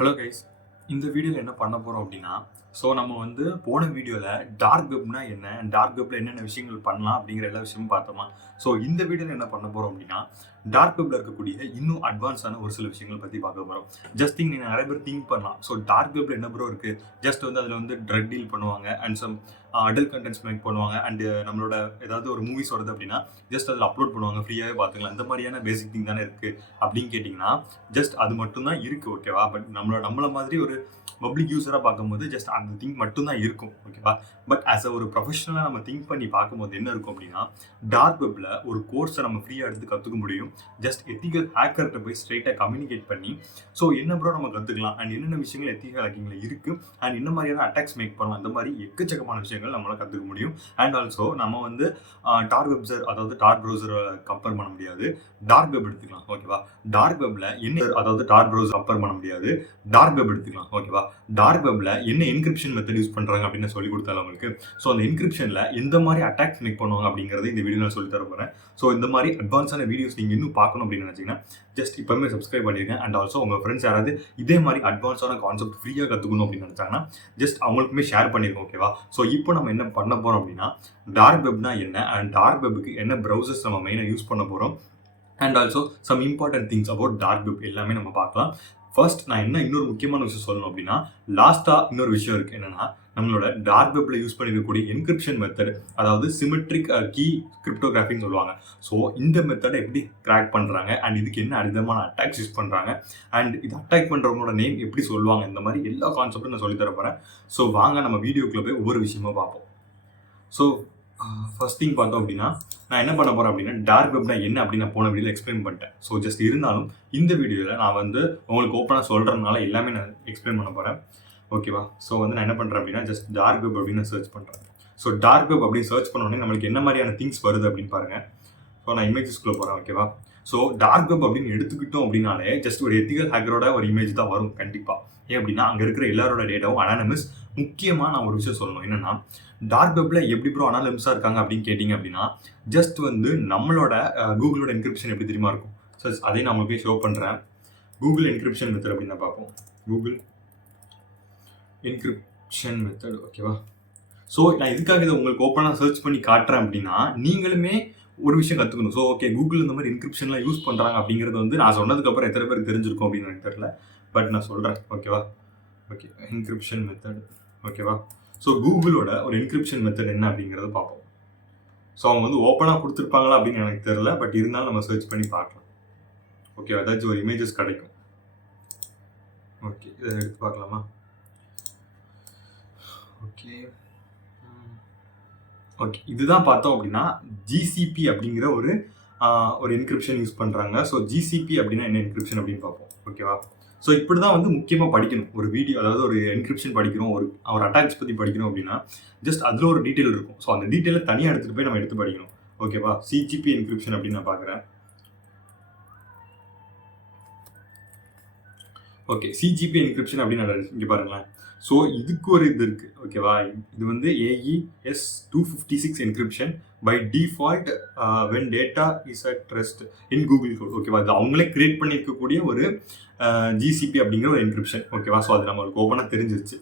Hello guys, இந்த வீடியோவில் என்ன பண்ண போகிறோம் அப்படின்னா, நம்ம வந்து போன வீடியோவில் டார்க் வெப்னா என்ன, டார்க் வெப்பில் என்னென்ன விஷயங்கள் பண்ணலாம் அப்படிங்கிற எல்லா விஷயமும் பார்த்தோமா. இந்த வீடியோவில் என்ன பண்ண போகிறோம் அப்படின்னா, டார்க் வெப்பில் இருக்கக்கூடிய இன்னும் அட்வான்ஸான ஒரு சில விஷயங்கள் பற்றி பார்க்க போகிறோம். ஜஸ்ட் நீங்கள் நிறைய பேர் திங்க் பண்ணலாம். டார்க் வெப்பில் என்ன ப்ரோ இருக்குது, ஜஸ்ட் வந்து அதில் வந்து ட்ரக் டீல் பண்ணுவாங்க and some adult contents make பண்ணுவாங்க அண்ட் நம்மளோட ஏதாவது ஒரு மூவிஸ் வருது அப்படின்னா ஜஸ்ட் அதில் அப்லோட் பண்ணுவாங்க, ஃப்ரீயாகவே பார்த்துக்கலாம். இந்த மாதிரியான பேசிக் திங் தானே இருக்குது அப்படின்னு கேட்டிங்கன்னா, ஜஸ்ட் அது மட்டும்தான் இருக்குது, ஓகேவா. பட் நம்மள மாதிரி ஒரு பப்ளிக் யூஸராக பார்க்கும்போது ஜஸ்ட் அந்த திங்க் மட்டும்தான் இருக்கும், ஓகேவா. பட் ஆஸ் அ ஒரு ப்ரொஃபஷனலாக நம்ம திங்க் பண்ணி பார்க்கும்போது என்ன இருக்கும் அப்படின்னா, டார்க் வெப்பில் ஒரு கோர்ஸை நம்ம ஃப்ரீயாக எடுத்து கற்றுக்க முடியும். ஜஸ்ட் எத்திக்கல் ஹேக்கர்கிட்ட போய் ஸ்ட்ரெயிட்டாக கம்யூனிகேட் பண்ணி என்ன ப்ரோ நம்ம கற்றுக்கலாம் அண்ட் என்னென்ன விஷயங்கள் எத்திக்கல் ஹேக்கிங்கில் இருக்குது அண்ட் என்ன மாதிரியான அட்டாக்ஸ் மேக் பண்ணலாம், அந்த மாதிரி எக்கச்சக்கமான விஷயங்கள் நம்மளால் கற்றுக்க முடியும். அண்ட் ஆல்சோ நம்ம வந்து டார்க் வெப்சர், அதாவது டார்க் ப்ரௌசரை கம்பேர் பண்ண முடியாது, டார்க் வெப் எடுத்துக்கலாம், ஓகேவா. டார்க் வெப்பில் என்ன, அதாவது டார்க் ப்ரௌசர் கம்பேர் பண்ண முடியாது, டார்க் வெப் எடுத்துக்கலாம், ஓகேவா. டார்க் வெப்ல என்ன என்கிரிப்ஷன் மெத்தட் யூஸ் பண்றாங்க அப்படின்னு சொல்லி கொடுத்தாலும் உங்களுக்கு அந்த என்கிரிப்ஷன்ல எந்த மாதிரி அட்டாக்ஸ் மேக் பண்ணுவாங்க அப்படிங்கறது இந்த வீடியோ நான் சொல்லி தர போறேன். இந்த மாதிரி அட்வான்ஸான வீடியோஸ் நீங்க இன்னும் பார்க்கணும் அப்படின்னு நினைச்சீங்கன்னா ஜஸ்ட் இப்பவுமே சப்ஸ்கிரைப் பண்ணிருங்க. அண்ட் ஆல்சோ உங்க ஃப்ரெண்ட்ஸ் யாராவது இதே மாதிரி அட்வான்ஸான கான்செப்ட் ஃப்ரீயா கத்துக்கணும் அப்படின்னு நினைச்சாங்கன்னா ஜஸ்ட் அவங்களுக்குமே ஷேர் பண்ணிருக்கோம், ஓகேவா. இப்போ நம்ம என்ன பண்ண போறோம் அப்படின்னா, டார்க் வெப்னா என்ன அண்ட் டார்க் வெப்புக்கு என்ன ப்ரௌசர்ஸ் நம்ம மெயினா யூஸ் பண்ண போறோம் and also some important things about dark web எல்லாமே நம்ம பார்க்கலாம். ஃபர்ஸ்ட் நான் இன்னொரு முக்கியமான விஷயம் சொல்லணும் அப்படின்னா, லாஸ்ட்டாக இன்னொரு விஷயம் இருக்குது. என்னன்னா, நம்மளோட டார்க் வெப்பில் யூஸ் பண்ணிருக்கக்கூடிய என்கிரிப்ஷன் மெத்தட், அதாவது சிமெட்ரிக் கீ கிரிப்டோகிராஃபின்னு சொல்லுவாங்க. இந்த மெத்தடை எப்படி கிராக் பண்ணுறாங்க அண்ட் இதுக்கு என்ன விதமான அட்டாக்ஸ் யூஸ் பண்ணுறாங்க அண்ட் இது அட்டாக் பண்ணுறவங்களோட நேம் எப்படி சொல்லுவாங்க, இந்த மாதிரி எல்லா கான்செப்டும் நான் சொல்லித்தர போகிறேன். வாங்க நம்ம வீடியோக்குள்ளே போய் ஒவ்வொரு விஷயமா பார்ப்போம். ஃபர்ஸ்ட் திங் பார்த்தோம் அப்படின்னா, நான் என்ன பண்ண போகிறேன் அப்படின்னா, டார்க் வெப்னா என்ன அப்படின்னு நான் போன வீடியோவில் எக்ஸ்பிளைன் பண்ணிட்டேன். ஜஸ்ட் இருந்தாலும் இந்த வீடியோவில் நான் வந்து உங்களுக்கு ஓப்பனாக சொல்கிறதுனால எல்லாமே நான் எக்ஸ்பிளைன் பண்ண போகிறேன், ஓகேவா. நான் என்ன பண்ணுறேன் அப்படின்னா, ஜஸ்ட் டார்க் வெப் அப்படின்னு சர்ச் பண்ணுறேன். டார்க் வெப் அப்படின்னு சர்ச் பண்ணோடனே நம்மளுக்கு என்ன மாதிரியான திங்ஸ் வருது அப்படின்னு பாருங்கள். நான் இமேஜஸ்குள்ளே போகிறேன், ஓகேவா. டார்க் வெப் அப்படின்னு எடுத்துக்கிட்டோம் அப்படின்னாலே ஜஸ்ட் ஒரு எத்திக்கல் ஹேக்கரோட ஒரு இமேஜ் தான் வரும் கண்டிப்பாக. ஏன் அப்படின்னா, அங்கே இருக்கிற எல்லாரோட டேட்டாவும் அனானிமஸ். முக்கியமாக நான் ஒரு விஷயம் சொல்லணும், என்னன்னா, டார்க் வெப்ல எப்படி ப்ரோ அனானிமஸாக இருக்காங்க அப்படின்னு கேட்டிங்க அப்படின்னா, ஜஸ்ட் வந்து நம்மளோட கூகுளோட என்கிரிப்ஷன் எப்படி தெரியுமா இருக்கும். அதையும் நான் உங்களுக்கு ஷோ பண்ணுறேன். கூகுள் என்கிரிப்ஷன் மெத்தட் அப்படின்னு நான் பார்ப்போம். கூகுள் என்கிரிப்ஷன் மெத்தட், ஓகேவா. நான் இதுக்காக இதை உங்களுக்கு ஓப்பனாக சர்ச் பண்ணி காட்டுறேன் அப்படின்னா நீங்களுமே ஒரு விஷயம் கற்றுக்கணும். ஓகே, கூகுள் இந்த மாதிரி என்கிரிப்ஷன்லாம் யூஸ் பண்ணுறாங்க அப்படிங்கிறது வந்து நான் சொன்னதுக்கப்புறம் எத்தனை பேருக்கு தெரிஞ்சிருக்கும் அப்படின்னு எனக்கு தெரியல. பட் நான் சொல்கிறேன், ஓகேவா. ஓகே, என்கிரிப்ஷன் மெத்தட், ஓகேவா. கூகுளோட ஒரு என்கிரிப்ஷன் மெத்தட் என்ன அப்படிங்கிறத பார்ப்போம். அவங்க வந்து ஓப்பனாக கொடுத்துருப்பாங்களா அப்படின்னு எனக்கு தெரியல. பட் இருந்தாலும் நம்ம சர்ச் பண்ணி பார்க்கலாம், ஓகே. ஏதாச்சும் ஒரு இமேஜஸ் கிடைக்கும். ஓகே, இதை எடுத்து பார்க்கலாமா. ஓகே ஓகே இதுதான் பார்த்தோம் அப்படின்னா ஜிசிபி அப்படிங்கிற ஒரு என்கிரிப்ஷன் யூஸ் பண்ணுறாங்க. ஜிசிபி அப்படின்னா என்ன என்கிரிப்ஷன் அப்படின்னு பார்ப்போம், ஓகேவா. இப்படி தான் வந்து முக்கியமாக படிக்கணும் ஒரு வீடியோ, அதாவது ஒரு என்கிரிப்ஷன் படிக்கிறோம், ஒரு அட்டாக்ஸ் பற்றி படிக்கணும் அப்படின்னா ஜஸ்ட் அதில் ஒரு டீட்டெயில் இருக்கும். அந்த டீட்டெயிலை தனியாக எடுத்துகிட்டு போய் நம்ம எடுத்து படிக்கணும், ஓகேவா. சிஜிபி என்கிரிப்ஷன் அப்படின்னு நான் பார்க்குறேன். ஓகே, சிஜிபி என்கிரிப்ஷன் அப்படின்னு இங்கே பாருங்களேன். இதுக்கு ஒரு இது இருக்குது, ஓகேவா. இது வந்து AES 256 encryption by default when data is at rest in Google code, ஓகேவா. இது அவங்களே கிரியேட் பண்ணியிருக்கக்கூடிய ஒரு ஜிசிபி அப்படிங்கிற ஒரு என்கிரிப்ஷன், ஓகேவா. அது நம்மளுக்கு ஓப்பனாக தெரிஞ்சிருச்சு.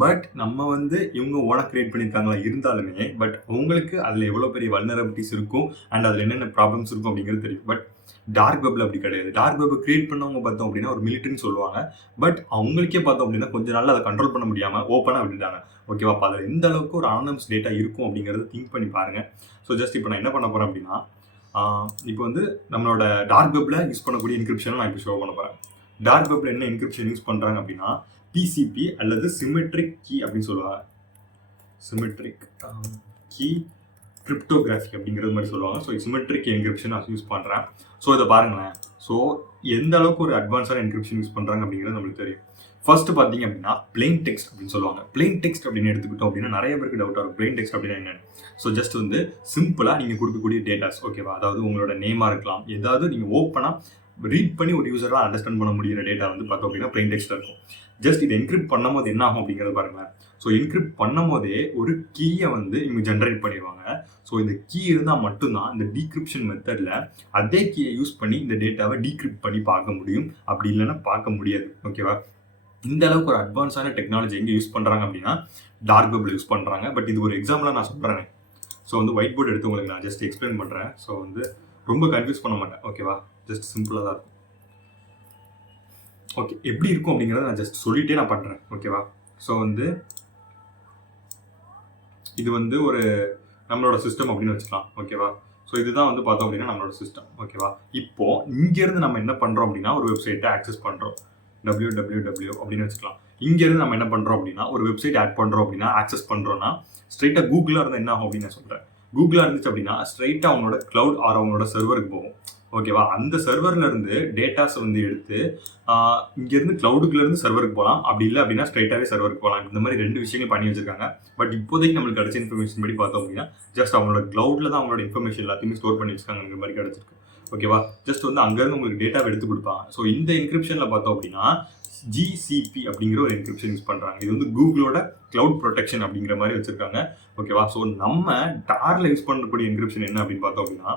பட் நம்ம வந்து இவங்க ஓனாக கிரியேட் பண்ணியிருக்காங்களா இருந்தாலுமே பட் உங்களுக்கு அதில் எவ்வளோ பெரிய வல்னரபிலிட்டிஸ் இருக்கும் அண்ட் அதில் என்னென்ன ப்ராப்ளம்ஸ் இருக்கும் அப்படிங்கிறது தெரியும். பட் டார்க் வெப்ல அப்படி கிடையாது. டார்க் வெப் கிரியேட் பண்ணவங்க பார்த்தோம் அப்படின்னா ஒரு மிலிட்டரின்னு சொல்லுவாங்க. பட் அவங்களுக்கே பார்த்தோம் அப்படின்னா கொஞ்ச நாள் அதை கண்ட்ரோல் பண்ண முடியாமல் ஓப்பனாக விட்டுட்டாங்க, ஓகேவா. அதில் எந்த அளவுக்கு ஒரு அனானிமஸ் டேட்டா இருக்கும் அப்படிங்கிறத திங்க் பண்ணி பாருங்க. ஜஸ்ட் இப்போ நான் என்ன பண்ண போறேன் அப்படின்னா, இப்போ வந்து நம்மளோட டார்க் வெப்ல யூஸ் பண்ணக்கூடிய என்கிரிப்ஷன் நான் இப்போ ஷோ பண்ண போறேன். டார்க் வெப்ல என்ன என்கிரிப்ஷன் யூஸ் பண்றாங்க அப்படின்னா PCP அல்லது சிமெட்ரிக் கீ அப்படின்னு சொல்லுவாங்க. சிமெட்ரிக் கீ கிரிப்டோகிராஃபி அப்படிங்கிறது மாதிரி சொல்லுவாங்க. சிமெட்ரிக் என்கிரிப்ஷன் நான் யூஸ் பண்ணுறேன். இதை பாருங்களேன். எந்த அளவுக்கு ஒரு அட்வான்ஸான என்கிரிப்ஷன் யூஸ் பண்ணுறாங்க அப்படிங்கிறது நம்மளுக்கு தெரியும். ஃபர்ஸ்ட் பார்த்தீங்க அப்படின்னா பிளெயின் டெக்ஸ்ட் அப்படின்னு சொல்லுவாங்க. பிளெயின் டெக்ஸ்ட் அப்படின்னு எடுத்துக்கிட்டோம் அப்படின்னா நிறைய பேருக்கு டவுட் வரும், பிளெயின் டெக்ஸ்ட் அப்படின்னா என்னன்னு. ஜஸ்ட் வந்து சிம்பிளாக நீங்கள் கொடுக்கக்கூடிய டேட்டாஸ், ஓகேவா. அதாவது உங்களோட நேமாக இருக்கலாம், ஏதாவது நீங்கள் ஓப்பனாக ரீட் பண்ணி ஒரு யூசராக அண்டர்ஸ்டாண்ட் பண்ண முடிகிற டேட்டா வந்து பார்த்தோம் அப்படின்னா பிளெயின் டெக்ஸ்ட் இருக்கும். ஜஸ்ட் இதை என்கிரிப்ட் பண்ணும் போது என்ன ஆகும் அப்படிங்கிறத பாருங்களேன். என்கிரிப்ட் பண்ணும் போதே ஒரு கீயை வந்து இவங்க ஜென்ரேட் பண்ணிடுவாங்க. இந்த கீ இருந்தால் மட்டும்தான் இந்த டீக்ரிப்ஷன் மெத்தடில் அதே கீயை யூஸ் பண்ணி இந்த டேட்டாவை டீக்ரிப்ட் பண்ணி பார்க்க முடியும். அப்படி இல்லைன்னா பார்க்க முடியாது, ஓகேவா. இந்த அளவுக்கு ஒரு அட்வான்ஸான டெக்னாலஜி எங்கே யூஸ் பண்ணுறாங்க அப்படின்னா டார்க் வெப்ல யூஸ் பண்ணுறாங்க. பட் இது ஒரு எக்ஸாம்பிளாக நான் சொல்கிறேன். ஸோ வந்து ஒயிட் போர்டு எடுத்து உங்களுக்கு நான் ஜஸ்ட் எக்ஸ்பிளைன் பண்ணுறேன். ஸோ வந்து ரொம்ப கன்ஃபியூஸ் பண்ண மாட்டேன், ஓகேவா? ஜஸ்ட் சிம்பிளாக தான் இருக்கும். ஓகே, எப்படி இருக்கும் அப்படிங்கிறத நான் ஜஸ்ட் சொல்லிட்டே நான் பண்ணுறேன், ஓகேவா? ஸோ வந்து இது வந்து ஒரு நம்மளோட சிஸ்டம் அப்படின்னு வச்சுக்கலாம், ஓகேவா? ஸோ இதுதான் வந்து பார்த்தோம் அப்படின்னா நம்மளோட சிஸ்டம், ஓகேவா? இப்போ இங்கேருந்து நம்ம என்ன பண்ணுறோம் அப்படின்னா ஒரு வெப்சைட்டை ஆக்சஸ் பண்ணுறோம், www அப்படின்னு வச்சுக்கலாம். இங்கேருந்து நம்ம என்ன பண்ணுறோம் அப்படின்னா ஒரு வெப்சைட் ஆட் பண்ணுறோம் அப்படின்னா ஆக்சஸ் பண்ணுறோன்னா ஸ்ட்ரைட்டாக கூகுளாக இருந்தால் என்ன ஆகும் அப்படின்னு நான் சொல்கிறேன். கூகுளாக இருந்துச்சு அப்படின்னா ஸ்ட்ரைட்டாக அவங்களோட க்ளவுட் ஆர் அவங்களோட சர்வருக்கு போகும், ஓகேவா? அந்த சர்வர்லேருந்து டேட்டாஸ் வந்து எடுத்து இங்கேருந்து க்ளவுடுக்குலேருந்து சர்வருக்கு போகலாம். அப்படி இல்லை அப்படின்னா ஸ்ட்ரைட்டாகவே சர்வருக்கு போகலாம். இந்த மாதிரி 2 விஷயங்கள் பண்ணி வச்சிருக்காங்க. பட் இப்போதைக்கு நம்மளுக்கு கிடைச்ச இன்ஃபர்மேஷன் படி பார்த்தோம் அப்படின்னா ஜஸ்ட் அவங்களோட க்ளவுடில் தான் அவங்களோட இன்ஃபர்மேஷன் எல்லாத்தையுமே ஸ்டோர் பண்ணி வச்சிருக்காங்க மாதிரி கிடச்சிருக்கு, ஓகேவா? ஜஸ்ட் வந்து அங்கேருந்து உங்களுக்கு டேட்டாவை எடுத்து கொடுப்பாங்க. ஸோ இந்த என்கிரிப்ஷனில் பார்த்தோம் அப்படின்னா ஜிசிபி அப்படிங்கிற ஒரு என்கிரிப்ஷன் யூஸ் பண்ணுறாங்க. இது வந்து கூகுளோட கிளவுட் ப்ரொடெக்ஷன் அப்படிங்கிற மாதிரி வச்சிருக்காங்க, ஓகேவா? ஸோ நம்ம டாரில் யூஸ் பண்ணக்கூடிய என்கிரிப்ஷன் என்ன அப்படின்னு பார்த்தோம் அப்படின்னா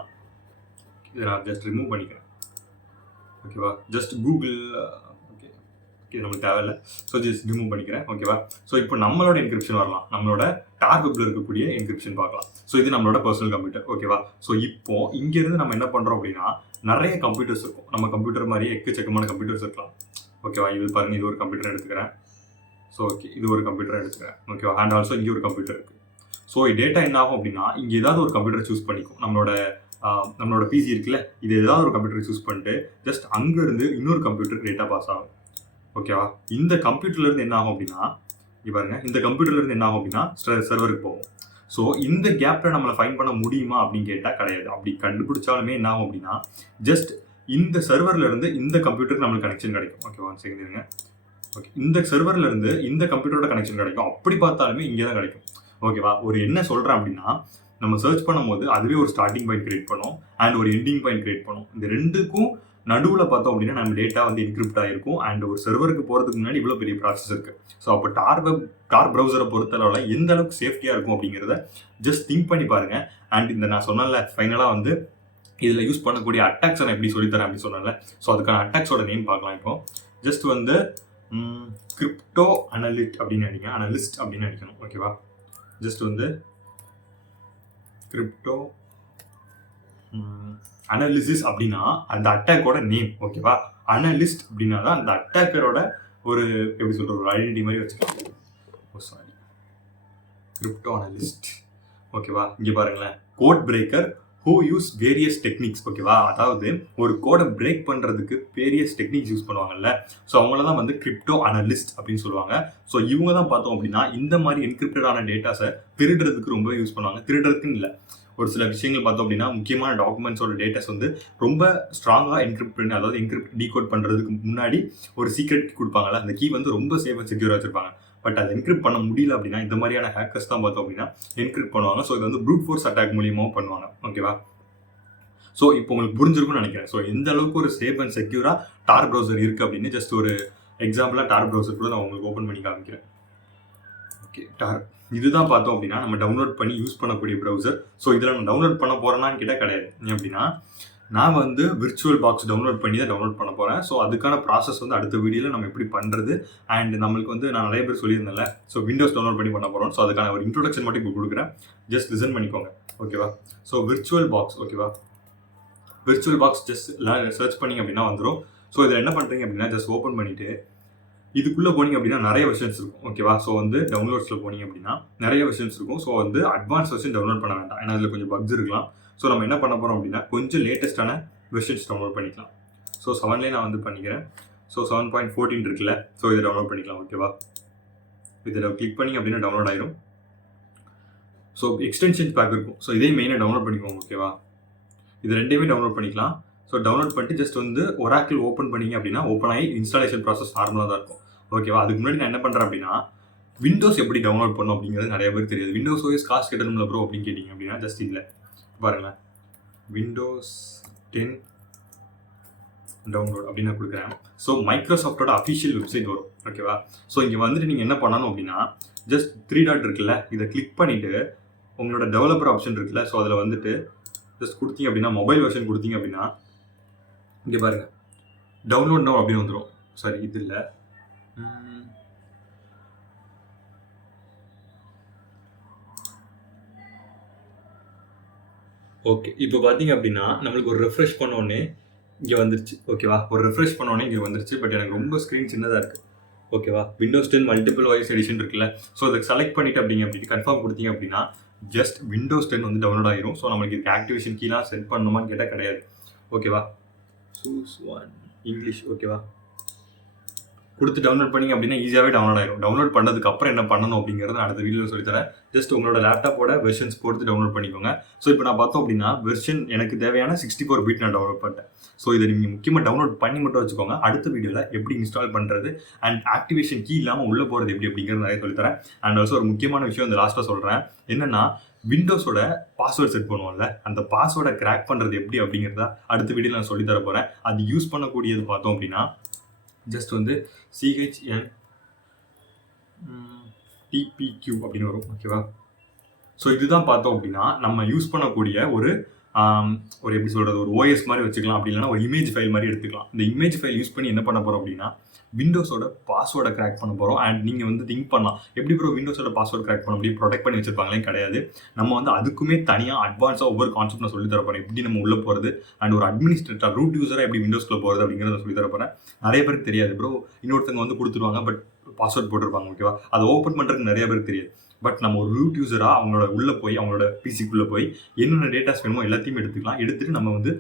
இதை நான் ஜஸ்ட் ரிமூவ் பண்ணிக்கிறேன், ஓகேவா? ஜஸ்ட் கூகுள், ஓகே இது நமக்கு தேவையில்லை. ஸோ ஜஸ்ட் ரிமூவ் பண்ணிக்கிறேன், ஓகேவா? ஸோ இப்போ நம்மளோட என்கிரிப்ஷன் வரலாம், நம்மளோட டார்க் வெப்ல இருக்கக்கூடிய என்கிரிப்ஷன் பார்க்கலாம். ஸோ இது நம்மளோட பர்சனல் கம்ப்யூட்டர், ஓகேவா? ஸோ இப்போ இங்கேருந்து நம்ம என்ன பண்ணுறோம் அப்படின்னா நிறைய கம்ப்யூட்டர்ஸ் இருக்கும். நம்ம கம்ப்யூட்டர் மாதிரி எக்கச்சக்கமான கம்ப்யூட்டர்ஸ் இருக்கலாம், ஓகேவா? இது பாருங்க, இது ஒரு கம்ப்யூட்டர் எடுத்துக்கிறேன். ஸோ ஓகே, இது ஒரு கம்ப்யூட்டர் எடுத்துக்கிறேன், ஓகேவா? அண்ட் ஆல்சோ இங்கே ஒரு கம்ப்யூட்டர் இருக்குது. ஸோ டேட்டா என்ன ஆகும் அப்படின்னா இங்கே ஏதாவது ஒரு கம்ப்யூட்டர் சூஸ் பண்ணிக்கும். நம்மளோட பிசி இருக்குல்ல, இது ஏதாவது ஒரு கம்ப்யூட்டர் சூஸ் பண்ணிட்டு ஜஸ்ட் அங்கேருந்து இன்னொரு கம்ப்யூட்டர் டேட்டா பாஸ் ஆகும், ஓகேவா? இந்த கம்ப்யூட்டர்லேருந்து என்ன ஆகும் அப்படின்னா இங்கே பாருங்க, இந்த கம்ப்யூட்டர்லேருந்து என்ன ஆகும் அப்படின்னா சர்வருக்கு போகும். ஸோ இந்த கேப்பில் நம்மளை ஃபைன் பண்ண முடியுமா அப்படின்னு கேட்டால் கிடையாது. அப்படி கண்டுபிடிச்சாலுமே என்ன ஆகும் அப்படின்னா ஜஸ்ட் இந்த சர்வர்லேருந்து இந்த கம்ப்யூட்டருக்கு நம்மளுக்கு கனெக்ஷன் கிடைக்கும், ஓகேவா? சரிங்க, ஓகே. இந்த சர்வர்லேருந்து இந்த கம்ப்யூட்டரோட கனெக்ஷன் கிடைக்கும். அப்படி பார்த்தாலுமே இங்கே தான் கிடைக்கும், ஓகேவா? ஒரு என்ன சொல்கிறேன் அப்படின்னா நம்ம சர்ச் பண்ணும்போது அதுவே ஒரு ஸ்டார்டிங் பாயிண்ட் கிரியேட் பண்ணும் அண்ட் ஒரு எண்டிங் பாயிண்ட் கிரியேட் பண்ணும். இந்த ரெண்டுக்கும் நடுவில் பார்த்தோம் அப்படின்னா நம்ம டேட்டா வந்து என்கிரிப்ட் ஆகிருக்கும் அண்ட் ஒரு சர்வருக்கு போகிறதுக்கு முன்னாடி இவ்வளோ பெரிய ப்ராசஸ் இருக்குது. ஸோ அப்போ டார் ப்ரௌசரை பொறுத்தளவில் எந்த அளவுக்கு சேஃப்டியாக இருக்கும் அப்படிங்கிறத ஜஸ்ட் திங்க் பண்ணி பாருங்கள். அண்ட் இந்த நான் சொன்னல ஃபைனலாக வந்து இதில் யூஸ் பண்ணக்கூடிய அட்டாக்ஸ் நான் எப்படி சொல்லித்தரேன் அப்படின்னு சொன்னேன்ல, ஸோ அதுக்கான அட்டாக்ஸோட நேம் பார்க்கலாம். இப்போ ஜஸ்ட் வந்து கிரிப்டோ அனலிஸ்ட் அப்படின்னு அடிக்கணும், ஓகேவா? ஜஸ்ட் வந்து கிரிப்டோ அனாலிசிஸ் அப்படின்னா அந்த அட்டாக்கோட நேம், ஓகேவா? அனலிஸ்ட் அப்படின்னா தான் அந்த அட்டாக்கரோட ஒரு எப்படி சொல்ற ஒரு ஐடென்டிட்டி மாதிரி வச்சுக்கலாம். சாரி, கிரிப்டோ அனலிஸ்ட், ஓகேவா? இங்கே பாருங்களேன், code breaker who use various techniques, ஓகேவா? அதாவது ஒரு கோடை பிரேக் பண்ணுறதுக்கு வேரியஸ் டெக்னிக்ஸ் யூஸ் பண்ணுவாங்கல்ல, ஸோ அவங்கள தான் வந்து கிரிப்டோ அனலிஸ்ட் அப்படின்னு சொல்லுவாங்க. ஸோ இவங்க தான் பார்த்தோம் அப்படின்னா இந்த மாதிரி என்கிரிப்டடான டேட்டாஸை திருடுறதுக்கு ரொம்ப யூஸ் பண்ணுவாங்க. திருடுறதுக்குன்னு இல்லை, ஒரு சில விஷயங்கள் பார்த்தோம் அப்படின்னா முக்கியமான டாக்குமெண்ட்ஸோட டேட்டாஸ் வந்து ரொம்ப ஸ்ட்ராங்காக என்கிரிப்ட் பண்ணி, அதாவது என்கிரிப்ட் டீகோட் பண்ணுறதுக்கு முன்னாடி ஒரு சீக்ரெட் கீ கொடுப்பாங்கல்ல, அந்த கீ வந்து ரொம்ப சேஃப் அண்ட் செக்யூராக வச்சிருப்பாங்க. பட் அதை என்கிரிப்ட் பண்ண முடியல அப்படின்னா இந்த மாதிரியான ஹேக்கர்ஸ் தான் பார்த்தோம் அப்படின்னா என்கிரிப்ட் பண்ணுவாங்க. ஸோ இது வந்து ப்ரூட் ஃபோர்ஸ் அட்டாக் மூலியமாகவும் பண்ணுவாங்க, ஓகேவா? ஸோ இப்போ உங்களுக்கு புரிஞ்சிருக்கும்னு நினைக்கிறேன். ஸோ எந்த அளவுக்கு ஒரு சேஃப் அண்ட் செக்யூராக டார் ப்ரௌசர் இருக்குது அப்படின்னு ஜஸ்ட் ஒரு எக்ஸாம்பிளாக டார் ப்ரௌசர் கூட நான் உங்களுக்கு ஓப்பன் பண்ணி காமிக்கிறேன். ஓகே, டார் இதுதான் பார்த்தோம் அப்படின்னா நம்ம டவுன்லோட் பண்ணி யூஸ் பண்ணக்கூடிய ப்ரௌசர். ஸோ இதில் நான் டவுன்லோட் பண்ண போகிறேன்னான்னு கேட்டால் கிடையாது. ஏன் அப்படின்னா நான் வந்து விர்ச்சுவல் பாக்ஸ் டவுன்லோட் பண்ணி தான் டவுன்லோட் பண்ண போகிறேன். ஸோ அதுக்கான ப்ராசஸ் வந்து அடுத்த வீடியோவில் நம்ம எப்படி பண்ணுறது அண்ட் நம்மளுக்கு வந்து நான் நிறைய பேர் சொல்லியிருந்தேன்ல, ஸோ விண்டோஸ் டவுன்லோட் பண்ணி பண்ண போகிறோம். ஸோ அதுக்கான ஒரு இன்ட்ரோடக்ஷன் மட்டும் இப்போ கொடுக்குறேன், ஜஸ்ட் லிசன் பண்ணிக்கோங்க, ஓகேவா? ஸோ விர்ச்சுவல் பாக்ஸ், ஓகேவா? விர்ச்சுவல் பாக்ஸ் ஜஸ்ட் சர்ச் பண்ணிங்க அப்படின்னா வந்துடும். ஸோ இதில் என்ன பண்ணுறீங்க அப்படின்னா ஜஸ்ட் ஓப்பன் பண்ணிவிட்டு இதுக்குள்ளே போனீங்க அப்படின்னா நிறைய வெர்ஷன்ஸ் இருக்கும், ஓகேவா? ஸோ வந்து டவுன்லோட்ஸில் போனீங்க அப்படின்னா நிறைய வெர்ஷன்ஸ் இருக்கும். ஸோ வந்து அட்வான்ஸ் வெர்ஷன் டவுன்லோட் பண்ண வேண்டாம், ஏன்னா அதில் கொஞ்சம் பக்ஸ் இருக்கலாம். ஸோ நம்ம என்ன பண்ண போகிறோம் அப்படின்னா கொஞ்சம் லேட்டஸ்ட்டான வெர்ஷன்ஸ் டவுன்லோட் பண்ணிக்கலாம். ஸோ 7லேயே நான் வந்து பண்ணிக்கிறேன். ஸோ 7.14 இருக்குல்ல, ஸோ இதை டவுன்லோட் பண்ணிக்கலாம், ஓகேவா? இதில் கிளிக் பண்ணி அப்படின்னா டவுன்லோட் ஆயிரும். ஸோ எக்ஸ்டென்ஷன் பேக் இருக்கும். ஸோ இதே மெயினாக டவுன்லோட் பண்ணிக்கோங்க, ஓகேவா? இது ரெண்டையுமே டவுன்லோட் பண்ணிக்கலாம். ஸோ டவுன்லோட் பண்ணிட்டு ஜஸ்ட் வந்து ஒராக்கிள் ஓப்பன் பண்ணிங்க அப்படின்னா ஓப்பன் ஆகி இன்ஸ்டாலேஷன் ப்ராசஸ் நார்மலாக தான் இருக்கும், ஓகேவா? அதுக்கு முன்னாடி நான் என்ன பண்ணுறேன் அப்படின்னா விண்டோஸ் எப்படி டவுன்லோட் பண்ணணும் அப்படிங்கிறது நிறைய பேர் தெரியாது. விண்டோஸ் ஓஎஸ் காசு கட்டணும்ல ப்ரோ அப்படின்னு கேட்டிங்க அப்படின்னா ஜஸ்ட் இல்லை பாருங்களேன், விண்டோஸ் 10 டவுன்லோட் அப்படின்னு நான் கொடுக்குறேன். ஸோ மைக்ரோசாஃப்டோட அஃபிஷியல் வெப்சைட் வரும், ஓகேவா? ஸோ இங்கே வந்துட்டு நீங்கள் என்ன பண்ணணும் அப்படின்னா ஜஸ்ட் 3 டாட் இருக்குல்ல, இதை கிளிக் பண்ணிவிட்டு உங்களோட டெவலப்பர் ஆப்ஷன் இருக்குல்ல, ஸோ அதில் வந்துட்டு ஜஸ்ட் கொடுத்தீங்க அப்படின்னா மொபைல் வெர்ஷன் கொடுத்தீங்க அப்படின்னா இங்கே பாருங்கள் டவுன்லோட் நோ அப்படின்னு வந்துடும். சாரி, இது இல்லை, ஓகே. இப்போ பார்த்தீங்க அப்படின்னா, நம்மளுக்கு ஒரு ரெஃப்ரெஷ் பண்ணோனே இங்க வந்துருச்சு. ஓகேவா? ஒரு ரெஃப்ரெஷ் பண்ணோனே இங்க வந்துருச்சு. பட் எனக்கு ரொம்ப ஸ்க்ரீன் சின்னதா இருக்கு. ஓகேவா? விண்டோஸ் 10 மல்டிபிள் வாய்ஸ் எடிஷன் இருக்குல்ல. ஸோ அத செலக்ட் பண்ணிட்டு அப்படின்னு கன்ஃபார்ம் குடுத்தீங்க அப்படின்னா, ஜஸ்ட் விண்டோஸ் 10 வந்து டவுன்லோட் ஆயிரும். ஸோ நம்மளுக்கு இதுக்கு ஆக்டிவேஷன் கீலாம் செட் பண்ணணுமான்னு கேட்டா கிடையாது. ஓகேவா? Choose one English. ஓகேவா? கொடுத்து டவுன்லோட் பண்ணிங்க அப்படின்னா ஈஸியாகவே டவுன்லோட் ஆயிரும். டவுன்லோட் பண்ணதுக்கு அப்புறம் என்ன பண்ணணும் அப்படிங்கிறத அடுத்த வீடியோவில் சொல்லித்தரேன். ஜஸ்ட் உங்களோட லேப்டாப்போட வெர்ஷன்ஸ் பொறுத்து டவுன்லோட் பண்ணிக்கோங்க. ஸோ இப்போ நான் பார்த்தோம் அப்படின்னா வெர்ஷன் எனக்கு தேவையான 64 பிட் நான் டவுன்லோட் பண்ணிட்டேன். ஸோ இதை நீங்கள் முக்கியமாக டவுன்லோட் பண்ணி மட்டும் வச்சுக்கோங்க. அடுத்த வீடியோவில் எப்படி இன்ஸ்டால் பண்ணுறது அண்ட் ஆக்டிவேஷன் கீ இல்லாமல் உள்ளே போகிறது எப்படி அப்படிங்கிறது நிறைய சொல்லித்தரேன். அண்ட் ஆல்சோ ஒரு முக்கியமான விஷயம் இந்த லாஸ்ட்டாக சொல்கிறேன். என்னன்னா விண்டோஸோட பாஸ்வேர்ட் செட் பண்ணுவோம்ல, அந்த பாஸ்வேர்டை கிராக் பண்ணுறது எப்படி அப்படிங்கிறத அடுத்த வீடியோவில் நான் சொல்லித்தர போகிறேன். அது யூஸ் பண்ணக்கூடியது பார்த்தோம் அப்படின்னா ஜஸ்ட் வந்து CHN TPQ அப்படின்னு வரும். ஓகேவா? ஸோ இதுதான் பார்த்தோம் அப்படின்னா நம்ம யூஸ் பண்ணக்கூடிய ஒரு எப்படி சொல்கிறது, ஒரு OS மாதிரி வச்சுக்கலாம். அப்படி இல்லைன்னா ஒரு இமேஜ் ஃபைல் மாதிரி எடுத்துக்கலாம். இந்த இமேஜ் ஃபைல் யூஸ் பண்ணி என்ன பண்ண போகிறோம் அப்படின்னா விண்டோஸோட பாஸ்வேர்டை கிராக் பண்ண போகிறோம். அண்ட் நீங்கள் வந்து திங்க் பண்ணலாம், எப்படி ப்ரோ விண்டோஸோட பாஸ்வேர்ட் கிராக் பண்ண முடியும், ப்ரொடெக்ட் பண்ணி வச்சிருப்பாங்களே? கிடையாது. நம்ம வந்து அதுக்குமே தனியாக அட்வான்ஸாக ஒவ்வொரு கான்செப்ட் நான் சொல்லி தரப்போறேன். எப்படி நம்ம உள்ளே போகிறது அண்ட் ஒரு அட்மினிஸ்ட்ரேட்டர் ரூட் யூஸராக எப்படி விண்டோஸ்க்குள்ள போகிறது அப்படிங்கிறத சொல்லி தரப்போறேன். நிறைய பேருக்கு தெரியாது ப்ரோ, இன்னொருத்தங்க வந்து கொடுத்துருவாங்க பட் பாஸ்வேர்ட் போட்டிருப்பாங்க. ஓகேவா? அதை ஓப்பன் பண்ணுறதுக்கு நிறைய பேருக்கு தெரியாது. பட் நம்ம ஒரு ரூட் யூஸராக அவங்களோட உள்ளே போய் அவங்களோட பிசிக்குள்ளே போய் என்னென்ன டேட்டாஸ் வேணுமோ எல்லாத்தையும் எடுத்துக்கலாம். எடுத்துட்டு நம்ம வந்து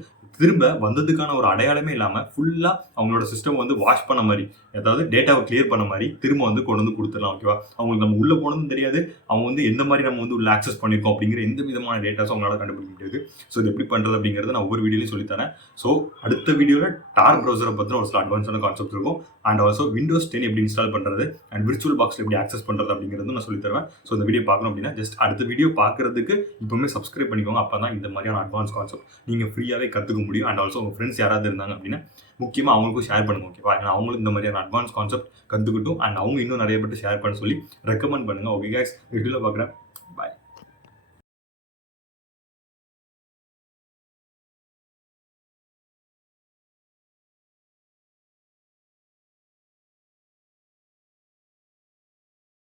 திரும்ப வந்ததுக்கான ஒரு அடையாளமே இல்லாமல் ஃபுல்லாக அவங்களோட சிஸ்டம் வந்து வாஷ் பண்ண மாதிரி, அதாவது டேட்டாவை கிளியர் பண்ண மாதிரி திரும்ப வந்து கொண்டு வந்து கொடுத்துடலாம். ஓகேவா? அவங்களுக்கு நம்ம உள்ளே போனதும் தெரியாது, அவங்க வந்து எந்த மாதிரி நம்ம வந்து உள்ள ஆக்சஸ் பண்ணியிருக்கோம் அப்படிங்கிற எந்த விதமான டேட்டாஸும் அவங்களால கண்டுபிடிக்க முடியாது. ஸோ இது எப்படி பண்ணுறது அப்படிங்கிறத நான் ஒவ்வொரு வீடியோலையும் சொல்லித்தரேன். ஸோ அடுத்த வீடியோவில் டார் ப்ரௌசரை பற்றின ஒரு சில அட்வான்ஸான கான்செப்ட் இருக்கும். அண்ட் ஆல்சோ விண்டோஸ் 10 எப்படி இன்ஸ்டால் பண்ணுறது அண்ட் விர்ச்சுவல் பாக்ஸில் எப்படி ஆக்சஸ் பண்ணுறது அப்படிங்கிறது நான் சொல்லித்தருவேன். ஸோ இந்த வீடியோ பார்க்கணும் அப்படின்னா ஜஸ்ட் அடுத்த வீடியோ பார்க்கறதுக்கு இப்போவுமே சப்ஸ்கிரைப் பண்ணிக்கோங்க. அப்போ தான் இந்த மாதிரியான அட்வான்ஸ் கான்செப்ட் நீங்கள் ஃப்ரீயாகவே கற்றுக்க முடியும். அண்ட் ஆல்சோ உங்கள் ஃப்ரெண்ட்ஸ் யாராவது இருந்தாங்க அப்படின்னா முக்கியமாக அவங்களுக்கும் ஷேர் பண்ணுங்க. ஓகேவா? ஏன்னா அவங்களும் இந்த மாதிரியான அட்வான்ஸ் கான்செப்ட் கற்றுக்கிட்டும் அண்ட் அவங்க இன்னும் நிறைய பேர் ஷேர் பண்ண சொல்லி ரெக்கமெண்ட் பண்ணுங்கள். ஓகே கைஸ், வீடியோவில் பார்க்குறேன். பாய்.